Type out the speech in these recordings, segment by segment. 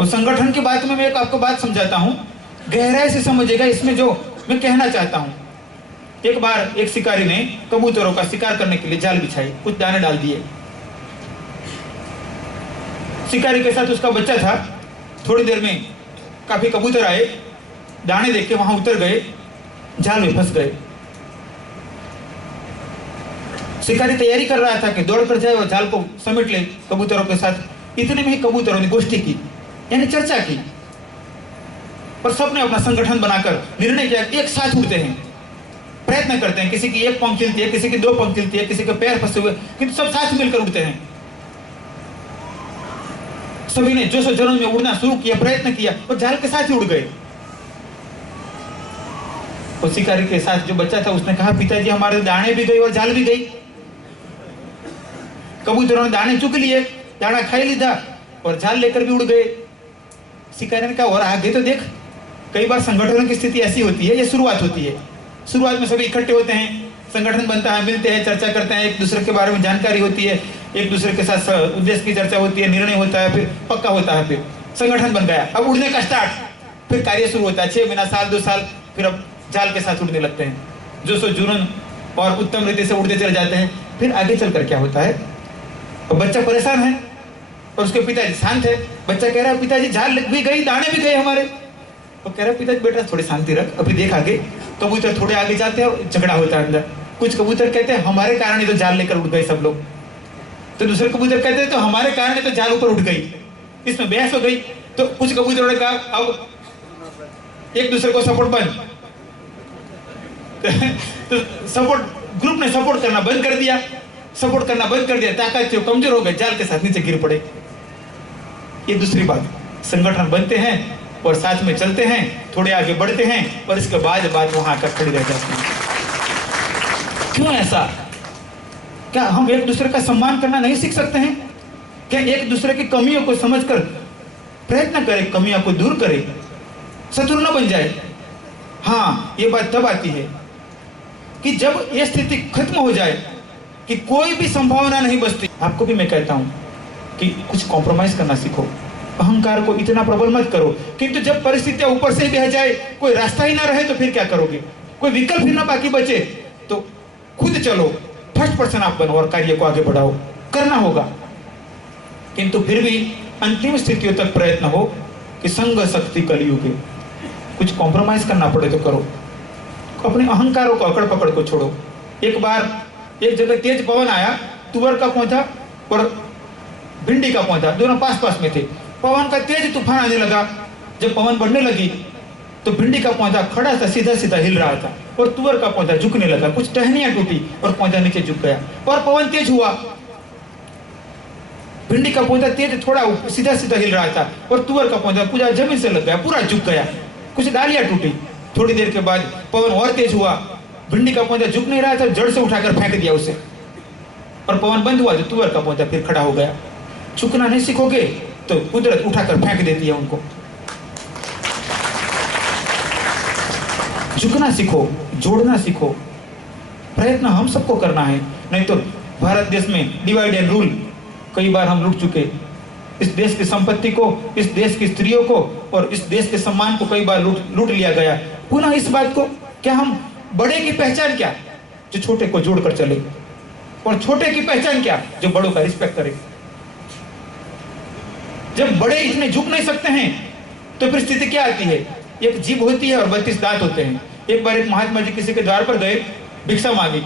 और संगठन की बात में मैं एक आपको बात समझाता हूँ, गहराई से समझिएगा इसमें जो मैं कहना चाहता हूँ। एक बार एक शिकारी ने कबूतरों का शिकार करने के लिए जाल बिछाई, कुछ दाने डाल दिए। शिकारी के साथ उसका बच्चा था। थोड़ी देर में काफी कबूतर आए, दाने देख के वहां उतर गए, जाल में फंस गए। शिकारी तैयारी कर रहा था कि दौड़ कर जाए और जाल को समेट ले कबूतरों के साथ। इतने में ही कबूतरों ने गोष्ठी की, यानी चर्चा की, और सबने अपना संगठन बनाकर निर्णय किया एक साथ उड़ते हैं, प्रयत्न करते हैं। किसी की एक पंख खिलती है, किसी की दो पंख खिलती है, किसी के पैर फंसे हुए, किंतु सब साथ मिलकर उड़ते हैं। सभी ने जोश और जज्बे में उड़ना शुरू किया, प्रयत्न किया और जाल के साथ ही उड़ गए। और शिकारी के साथ जो बच्चा था उसने कहा, पिताजी हमारे दाने भी गए और जाल भी गई। कबूतरों ने दाने चुग लिए, दाना खाई लीधा और जाल लेकर भी उड़ गए। शिकारी ने कहा, और आगे तो देख। कई बार संगठनों की स्थिति ऐसी होती है, ये शुरुआत होती है। शुरुआत में सभी इकट्ठे होते हैं, संगठन बनता है, मिलते हैं, चर्चा करते हैं, एक दूसरे के बारे में जानकारी होती है, एक दूसरे के साथ उद्देश्य की चर्चा होती है, निर्णय होता है, फिर पक्का होता है, फिर संगठन बन गया। अब उड़ने का स्टार्ट, फिर कार्य शुरू होता है। 6 महीना, साल, 2 साल, फिर अब जाल के साथ उड़ने लगते हैं, जोश और जुनून और उत्तम रीति से उड़ते चले जाते हैं। फिर आगे चलकर क्या होता है, तो बच्चा परेशान है और उसके पिताजी शांत है। बच्चा कह रहा है, पिताजी जाल भी गई, दाने भी गए हमारे। तो कह रहा है, पिताजी बेटा थोड़ी शांति रख, अभी देख आगे। कबूतर थोड़े आगे जाते हैं और झगड़ा होता है अंदर। कुछ कबूतर कहते हैं, हमारे कारण ही तो जाल लेकर उड़ गए सब लोग। तो दूसरे कबूतर कहते हैं, तो हमारे कारण ही तो जाल ऊपर उठ गई। इसमें बहस हो गई। तो कुछ कबूतरों ने कहा, अब एक दूसरे को सपोर्ट बंद। तो सपोर्ट ग्रुप ने सपोर्ट करना बंद कर दिया, सपोर्ट करना बंद कर दिया। ताकत जो कमजोर हो गए, जाल के साथ नीचे गिर पड़े। ये दूसरी बात, संगठन बनते हैं और साथ में चलते हैं, थोड़े आगे बढ़ते हैं और इसके बाद बात वहां आकर खड़ी रह जाती है। क्यों ऐसा? क्या हम एक दूसरे का सम्मान करना नहीं सीख सकते हैं? क्या एक दूसरे की कमियों को समझकर प्रयत्न करें, कमियों को दूर करें, शत्रु न बन जाए? हाँ, ये बात तब आती है कि जब ये स्थिति खत्म हो जाए कि कोई भी संभावना नहीं बचती। आपको भी मैं कहता हूं कि कुछ कॉम्प्रोमाइज करना सीखो, अहंकार को इतना प्रबल मत करो। किंतु जब परिस्थितियां ऊपर से बह जाए, कोई रास्ता ही ना रहे, तो फिर क्या करोगे? कोई विकल्प ही ना बाकी बचे, तो खुद चलो, फर्स्ट पर्सन आप बनो और कार्य को आगे बढ़ाओ। करना होगा, किंतु फिर भी अंतिम स्थितियों तक प्रयत्न हो कि संग शक्ति कलयुग है। कुछ कॉम्प्रोमाइज करना पड़े तो करो, अपने अहंकारों को अकड़ पकड़ को छोड़ो। एक बार एक जगह तेज पवन आया, तुअर का पौधा और भिंडी का पौधा दोनों पास पास में थे। पवन का तेज तूफान आने लगा। जब पवन बढ़ने लगी तो भिंडी का पौधा खड़ा था, सीधा सीधा हिल रहा था, और तुअर का पौधा झुकने लगा। कुछ टहनियां टूटी और पौधा नीचे झुक गया और पवन तेज हुआ। भिंडी का पौधा तेज थोड़ा सीधा सीधा हिल रहा था और तुअर का पौधा पूरा जमीन से लग गया, पूरा झुक गया। कुछ डालियां टूटी। थोड़ी देर के बाद पवन और तेज हुआ, भिंडी का पौधा झुक नहीं रहा था, जड़ से उठाकर फेंक दिया उसे, और पवन बंद हुआ तो तुअर का पौधा फिर खड़ा हो गया। झुकना नहीं सीखोगे तो कुदरत उठाकर फेंक देती है उनको। झुकना सीखो, जोड़ना सीखो। प्रयत्न हम सबको करना है, नहीं तो भारत देश में डिवाइड एंड रूल कई बार हम लूट चुके। इस देश की संपत्ति को, इस देश की स्त्रियों को और इस देश के सम्मान को कई बार लूट लिया गया। पुनः इस बात को, क्या हम बड़े की पहचान क्या? जो छोटे को जोड़कर चले, और छोटे की पहचान क्या? जो बड़ों का रिस्पेक्ट करे। जब बड़े इतने झुक नहीं सकते हैं तो फिर स्थिति क्या आती है? एक जीभ होती है और 32 दांत होते हैं। एक बार एक महात्मा जी किसी के द्वार पर गए, भिक्षा मांगी।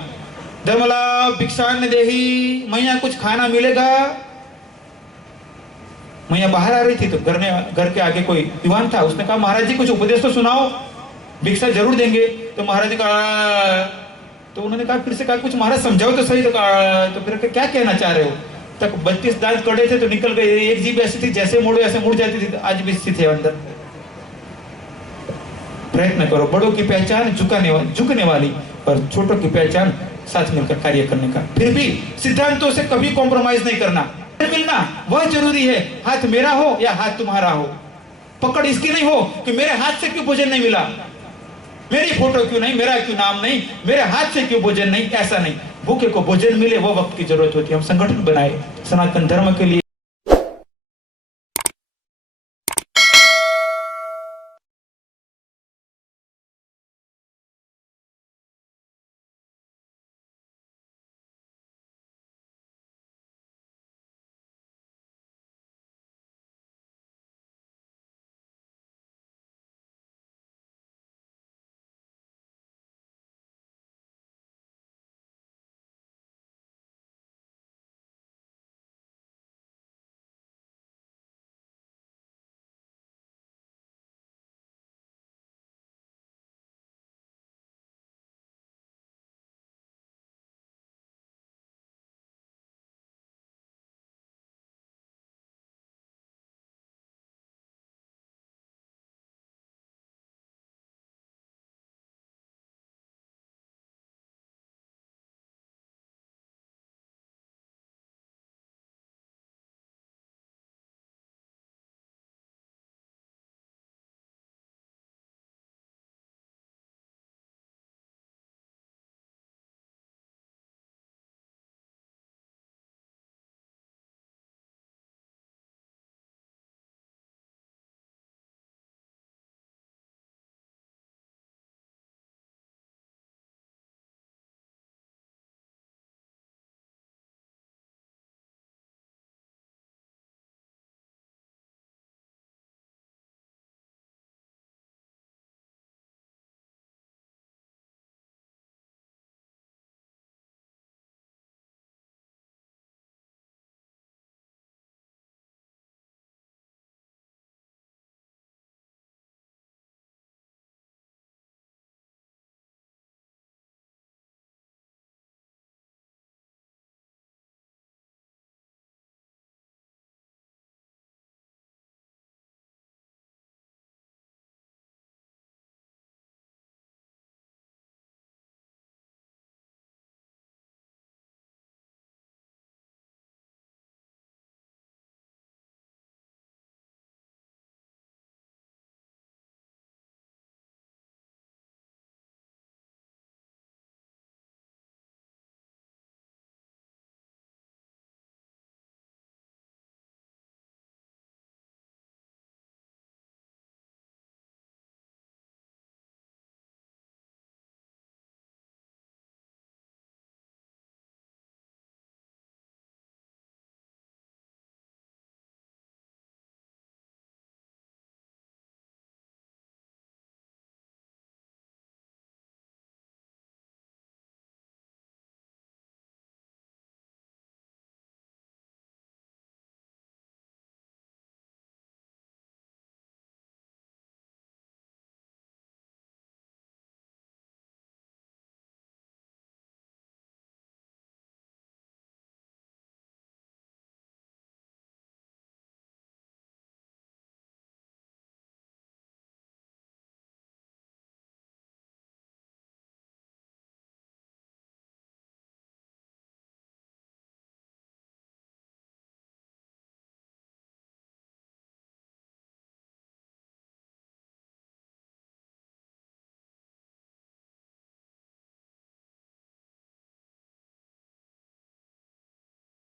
धर्मला भिक्षान्न देही, मैया कुछ खाना मिलेगा? मैया बाहर आ रही थी तो घर के आगे कोई दीवान था, उसने कहा, महाराज जी कुछ उपदेश तो सुनाओ, भिक्षा जरूर देंगे। तो महाराज जी कहा, तो उन्होंने कहा, फिर से कहा, कुछ महाराज समझाओ तो सही। तो कहा, तो फिर क्या कहना चाह रहे हो? तक 32 दांत कड़े थे तो निकल गए। एक जीभ ऐसी थी, जैसे मोड़ो ऐसे मुड़ जाती थी, आज भी स्थित है अंदर। प्रयत्न करो, बड़ों की पहचान झुकने वाली और छोटों की पहचान साथ मिलकर कार्य करने का। फिर भी सिद्धांतों से कभी कॉम्प्रोमाइज नहीं करना। मिलना वह जरूरी है, हाथ मेरा हो या हाथ तुम्हारा हो। पकड़ इसकी नहीं हो कि मेरे हाथ से क्यों भोजन नहीं मिला, मेरी फोटो क्यों नहीं, मेरा क्यों नाम नहीं, मेरे हाथ से क्यों भोजन नहीं। ऐसा नहीं, भूखे को भोजन मिले वो वक्त की जरूरत होती है। हम संगठन बनाए सनातन धर्म के लिए।